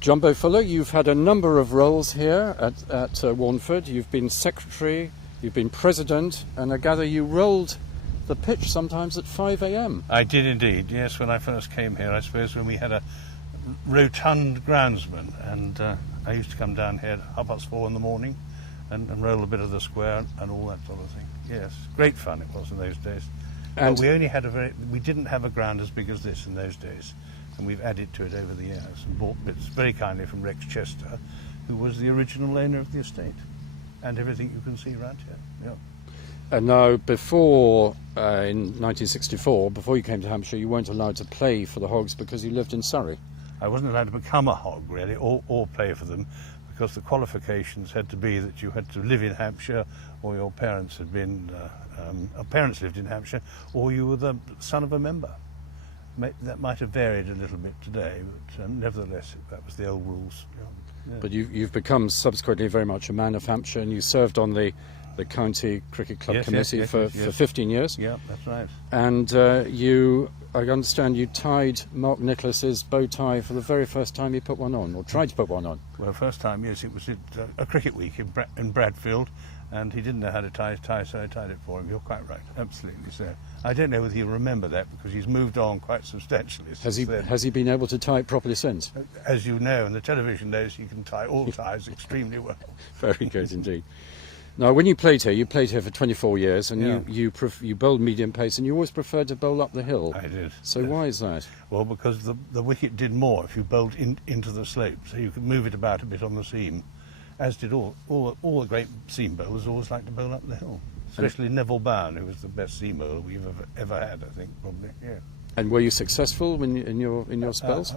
Jumbo Fuller, you've had a number of roles here at Warneford. You've been secretary, you've been president, and I gather you rolled the pitch sometimes at 5 a.m. I did indeed, yes, when I first came here, I suppose, when we had a rotund groundsman, and I used to come down here at 4:30 in the morning and roll a bit of the square and all that sort of thing. Yes, great fun it was in those days. And but we didn't have a ground as big as this in those days, and we've added to it over the years and bought bits very kindly from Rex Chester, who was the original owner of the estate, and everything you can see around here. Yeah. And now, before, in 1964, before you came to Hampshire, you weren't allowed to play for the Hogs because you lived in Surrey. I wasn't allowed to become a hog, really, or play for them, because the qualifications had to be that you had to live in Hampshire, or your parents had been, parents lived in Hampshire, or you were the son of a member. That might have varied a little bit today, but nevertheless, that was the old rules. Yeah. But you've become subsequently very much a man of Hampshire, and you served on the County Cricket Club Committee for 15 years. Yeah, that's right. And I understand you tied Mark Nicholas's bow tie for the very first time he put one on, or tried to put one on. Well, first time, yes, it was at a cricket week in Bradfield, and he didn't know how to tie, so I tied it for him. You're quite right, absolutely so. I don't know whether he'll remember that, because he's moved on quite substantially since then. Has he been able to tie it properly since? As you know, in the television days, he can tie all ties extremely well. Very good indeed. Now, when you played here for 24 years, and you bowled medium pace, and you always preferred to bowl up the hill. I did. So why is that? Well, because the wicket did more if you bowled into the slope, so you could move it about a bit on the seam, as did all the great seam bowlers always liked to bowl up the hill, especially Neville Bowen, who was the best seam bowler we've ever had, I think, probably. Yeah. And were you successful in your spells?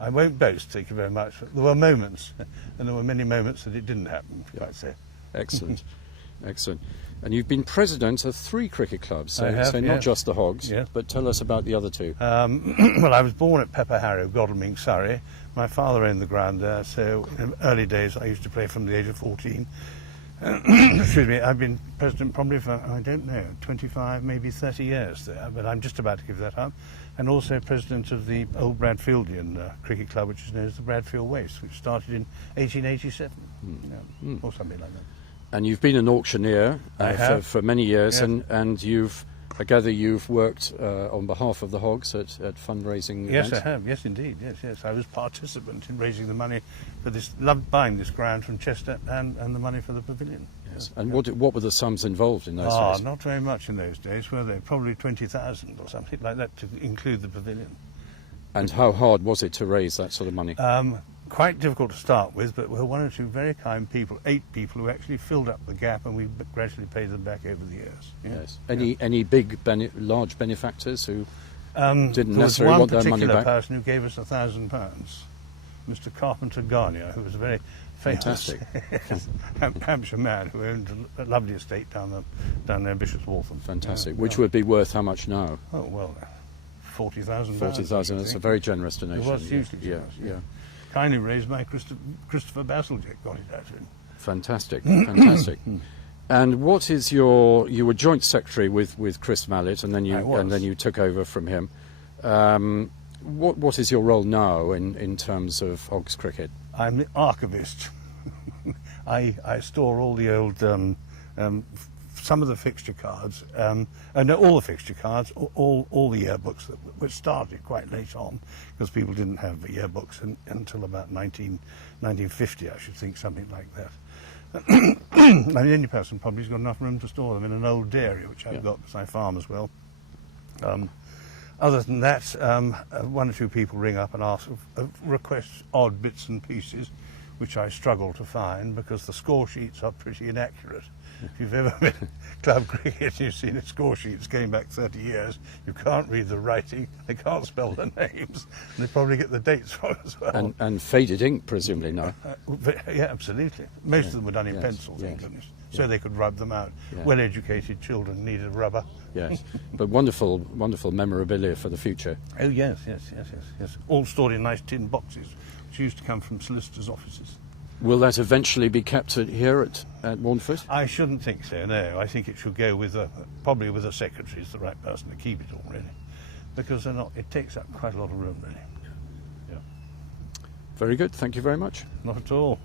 I won't boast, thank you very much. There were moments, and there were many moments that it didn't happen, if you might say. Excellent, excellent. And you've been president of 3 cricket clubs, so yes. not just the Hogs, yes. But tell us about the other 2. Well, I was born at Pepper Harrow, Godalming, Surrey. My father owned the ground there, so in early days I used to play from the age of 14. Excuse me, I've been president probably for, I don't know, 25, maybe 30 years there, but I'm just about to give that up. And also president of the old Bradfieldian cricket club, which is known as the Bradfield Waste, which started in 1887, or something like that. And you've been an auctioneer for many years, yes. and I gather you've worked on behalf of the Hogs at fundraising events? Yes, I have. Yes, indeed. Yes. I was participant in raising the money for this, buying this ground from Chester, and the money for the pavilion. Yes. And what were the sums involved in those days? Not very much in those days, were they? Probably 20,000 or something like that to include the pavilion. And how hard was it to raise that sort of money? Quite difficult to start with, but there were 1 or 2 very kind people, 8 people who actually filled up the gap, and we gradually paid them back over the years. Yes. Any big, large benefactors who didn't necessarily want their money back? There was one particular person who gave us £1,000, Mr. Carpenter Garnier, who was a very famous Hampshire man who owned a lovely estate down there in Bishop's Waltham. Fantastic. Which would be worth how much now? Oh, well, £40,000. 40,000. That's a very generous donation. It was hugely generous. Yeah. Kindly raised by Christopher Basildick, got it out of him. Fantastic, fantastic. And what is you were joint secretary with Chris Mallett, and then you took over from him. What is your role now in terms of Hogs cricket? I'm the archivist. I store all the old some of the fixture cards, and all the fixture cards, all the yearbooks which started quite late on, because people didn't have yearbooks until about 1950, I should think, something like that. And the only person probably has got enough room to store them in an old dairy, which I've got because I farm as well. Other than that, 1 or 2 people ring up and ask, request odd bits and pieces, which I struggle to find because the score sheets are pretty inaccurate. If you've ever been club cricket and you've seen the score sheets going back 30 years, you can't read the writing, they can't spell the names, and they probably get the dates wrong as well. And faded ink, presumably, no? Yeah, absolutely. Most of them were done in pencil, thank goodness, so they could rub them out. Yeah. Well-educated children needed rubber. Yes, but wonderful memorabilia for the future. Oh, yes. All stored in nice tin boxes, which used to come from solicitors' offices. Will that eventually be kept here at Warneford? I shouldn't think so, no. I think it should go with probably with a secretary is the right person to keep it all, really. Because it takes up quite a lot of room, really. Yeah. Very good. Thank you very much. Not at all.